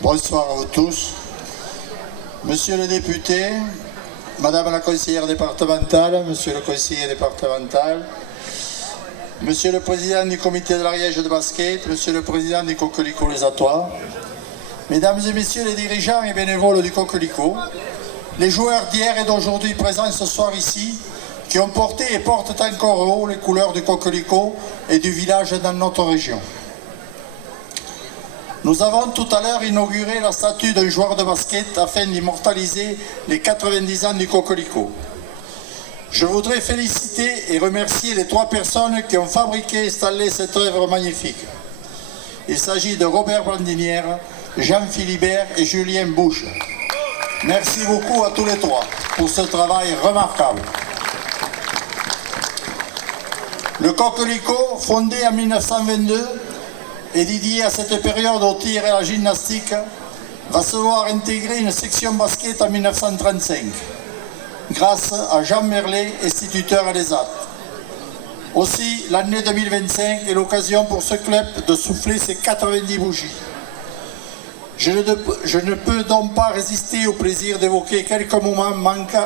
Bonsoir à vous tous. Monsieur le député, Madame la conseillère départementale, Monsieur le conseiller départemental, Monsieur le président du comité de l'Ariège de basket, Monsieur le président du Coquelicot Les Atois, Mesdames et Messieurs les dirigeants et bénévoles du Coquelicot, les joueurs d'hier et d'aujourd'hui présents ce soir ici, qui ont porté et portent encore haut les couleurs du Coquelicot et du village dans notre région. Nous avons tout à l'heure inauguré la statue d'un joueur de basket afin d'immortaliser les 90 ans du Coquelicot. Je voudrais féliciter et remercier les 3 personnes qui ont fabriqué et installé cette œuvre magnifique. Il s'agit de Robert Blandinière, Jean Philibert et Julien Bouche. Merci beaucoup à tous les 3 pour ce travail remarquable. Le Coquelicot, fondé en 1922, et dédié à cette période au tir et à la gymnastique, va se voir intégrer une section basket en 1935, grâce à Jean Merlet, instituteur à l'ESAT. Aussi, l'année 2025 est l'occasion pour ce club de souffler ses 90 bougies. Je ne peux donc pas résister au plaisir d'évoquer quelques moments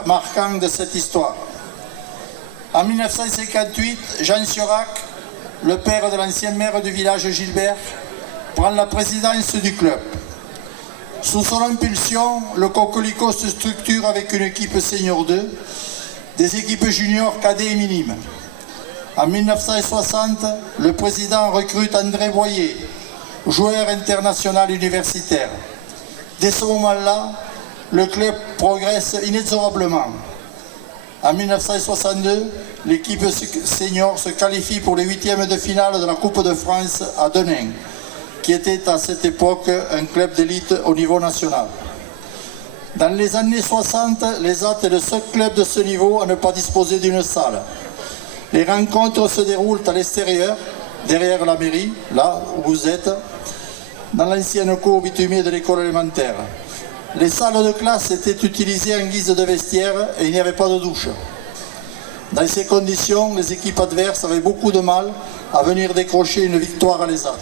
marquants de cette histoire. En 1958, Jean Siorac, le père de l'ancien maire du village Gilbert, prend la présidence du club. Sous son impulsion, le Coquelicot se structure avec une équipe senior 2, des équipes juniors, cadets et minimes. En 1960, le président recrute André Boyer, joueur international universitaire. Dès ce moment-là, le club progresse inexorablement. En 1962, l'équipe senior se qualifie pour les 8e de finale de la Coupe de France à Denain, qui était à cette époque un club d'élite au niveau national. Dans les années 60, l'ESAT est le seul club de ce niveau à ne pas disposer d'une salle. Les rencontres se déroulent à l'extérieur, derrière la mairie, là où vous êtes, dans l'ancienne cour bitumée de l'école élémentaire. Les salles de classe étaient utilisées en guise de vestiaire et il n'y avait pas de douche. Dans ces conditions, les équipes adverses avaient beaucoup de mal à venir décrocher une victoire à l'ESAT.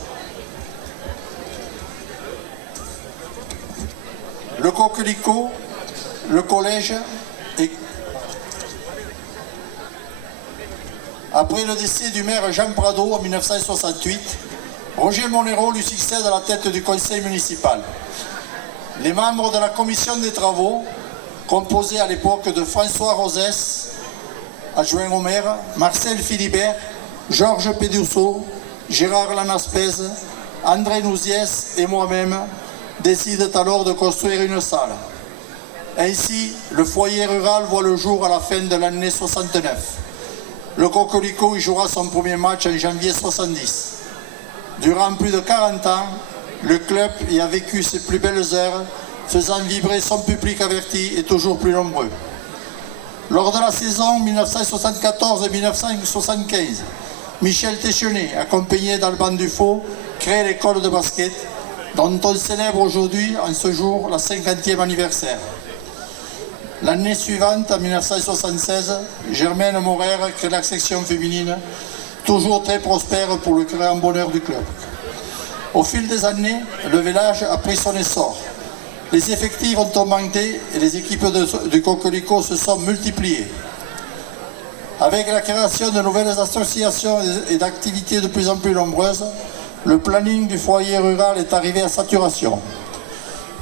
Le Coquelicot, le collège, après le décès du maire Jean Prado en 1968, Roger Monero lui succède à la tête du conseil municipal. Les membres de la commission des travaux, composés à l'époque de François Rosès, adjoint au maire, Marcel Philibert, Georges Pédusseau, Gérard Lanaspez, André Nouziès et moi-même décident alors de construire une salle. Ainsi, le foyer rural voit le jour à la fin de l'année 69. Le Coquelicot y jouera son premier match en janvier 70. Durant plus de 40 ans, le club y a vécu ses plus belles heures, faisant vibrer son public averti et toujours plus nombreux. Lors de la saison 1974 et 1975, Michel Téchenet, accompagné d'Alban Dufaux, crée l'école de basket, dont on célèbre aujourd'hui, en ce jour, la 50e anniversaire. L'année suivante, en 1976, Germaine Morer crée la section féminine, toujours très prospère pour le grand bonheur du club. Au fil des années, le village a pris son essor. Les effectifs ont augmenté et les équipes du Coquelicot se sont multipliées. Avec la création de nouvelles associations et d'activités de plus en plus nombreuses, le planning du foyer rural est arrivé à saturation.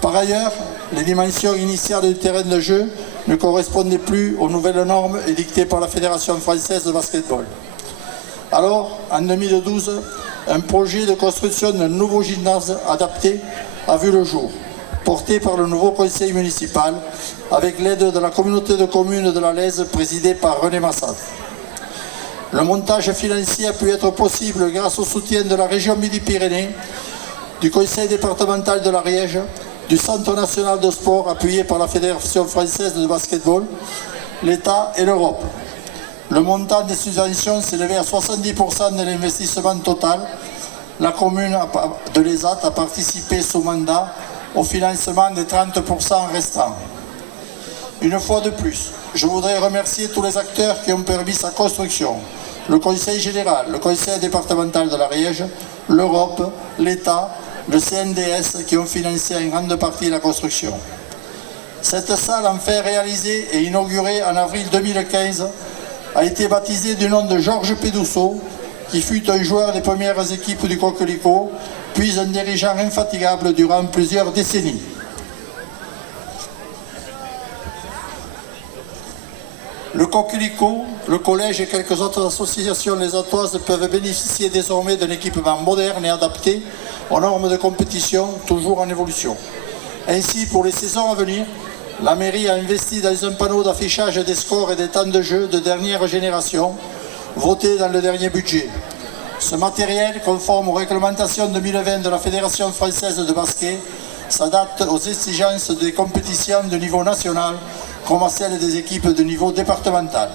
Par ailleurs, les dimensions initiales du terrain de jeu ne correspondaient plus aux nouvelles normes édictées par la Fédération française de basketball. Alors, en 2012, un projet de construction d'un nouveau gymnase adapté a vu le jour, porté par le nouveau conseil municipal, avec l'aide de la communauté de communes de la Lèze présidée par René Massad. Le montage financier a pu être possible grâce au soutien de la région Midi-Pyrénées, du conseil départemental de l'Ariège, du Centre national de sport appuyé par la Fédération française de basketball, l'État et l'Europe. Le montant des subventions s'élevait à 70% de l'investissement total. La commune de l'ESAT a participé sous mandat au financement des 30% restants. Une fois de plus, je voudrais remercier tous les acteurs qui ont permis sa construction. Le Conseil général, le Conseil départemental de l'Ariège, l'Europe, l'État, le CNDS, qui ont financé en grande partie la construction. Cette salle, enfin réalisée et inaugurée en avril 2015, a été baptisée du nom de Georges Pédousseau, qui fut un joueur des premières équipes du Coquelicot, puis un dirigeant infatigable durant plusieurs décennies. Le Coquelicot, le collège et quelques autres associations lézatoises peuvent bénéficier désormais d'un équipement moderne et adapté aux normes de compétition, toujours en évolution. Ainsi, pour les saisons à venir, la mairie a investi dans un panneau d'affichage des scores et des temps de jeu de dernière génération, votés dans le dernier budget. Ce matériel, conforme aux réglementations 2020 de la Fédération française de basket, s'adapte aux exigences des compétitions de niveau national comme à celles des équipes de niveau départemental.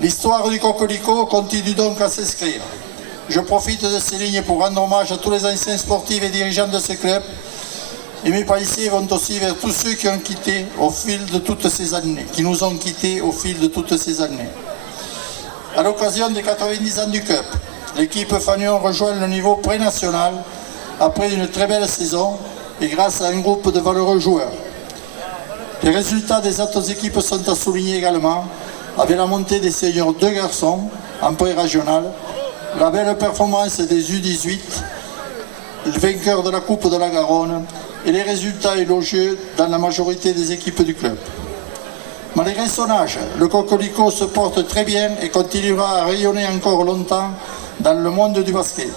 L'histoire du Coquelicot continue donc à s'inscrire. Je profite de ces lignes pour rendre hommage à tous les anciens sportifs et dirigeants de ces clubs. Et mes pensées vont aussi vers tous ceux qui ont quitté au fil de toutes ces années, qui nous ont quittés au fil de toutes ces années. À l'occasion des 90 ans du Cup, l'équipe Fagnon rejoint le niveau pré-national après une très belle saison et grâce à un groupe de valeureux joueurs. Les résultats des autres équipes sont à souligner également, avec la montée des seniors 2 garçons en pré-régional, la belle performance des U18, le vainqueur de la Coupe de la Garonne et les résultats élogieux dans la majorité des équipes du club. Malgré son âge, le Coquelicot se porte très bien et continuera à rayonner encore longtemps dans le monde du basket.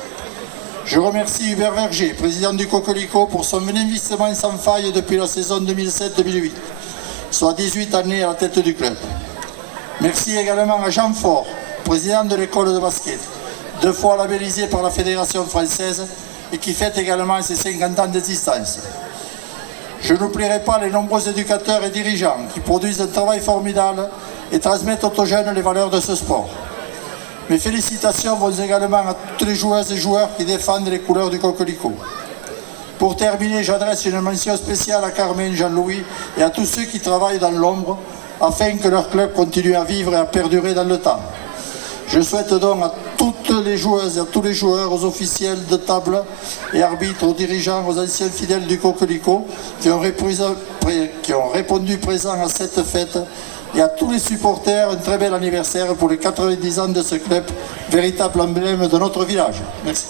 Je remercie Hubert Verger, président du Coquelicot, pour son investissement sans faille depuis la saison 2007-2008, soit 18 années à la tête du club. Merci également à Jean Faure, président de l'école de basket, 2 fois labellisé par la Fédération française et qui fête également ses 50 ans d'existence. Je n'oublierai pas les nombreux éducateurs et dirigeants qui produisent un travail formidable et transmettent aux jeunes les valeurs de ce sport. Mes félicitations vont également à toutes les joueuses et joueurs qui défendent les couleurs du Coquelicot. Pour terminer, j'adresse une mention spéciale à Carmen, Jean-Louis et à tous ceux qui travaillent dans l'ombre afin que leur club continue à vivre et à perdurer dans le temps. Je souhaite donc à toutes les joueuses et à tous les joueurs, aux officiels de table et arbitres, aux dirigeants, aux anciens fidèles du Coquelicot qui ont répondu présents à cette fête et à tous les supporters un très bel anniversaire pour les 90 ans de ce club, véritable emblème de notre village. Merci.